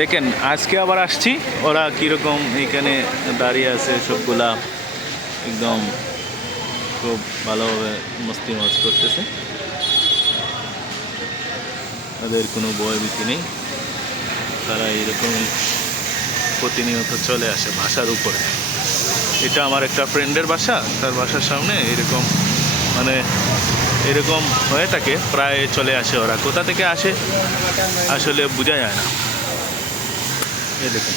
দেখেন আজকে আবার আসছি, ওরা কীরকম এখানে দাঁড়িয়ে আছে সবগুলা একদম খুব ভালোভাবে মস্তি মজ করতেছে। তাদের কোনো ভয় ভীতি নেই, তারা এরকমই প্রতিনিয়ত চলে আসে ভাষার উপরে। এটা আমার একটা ফ্রেন্ডের বাসা, তার বাসার সামনে এরকম মানে এরকম হয়ে থাকে, প্রায় চলে আসে। ওরা কোথা থেকে আসে আসলে বোঝা যায় না। এই দেখুন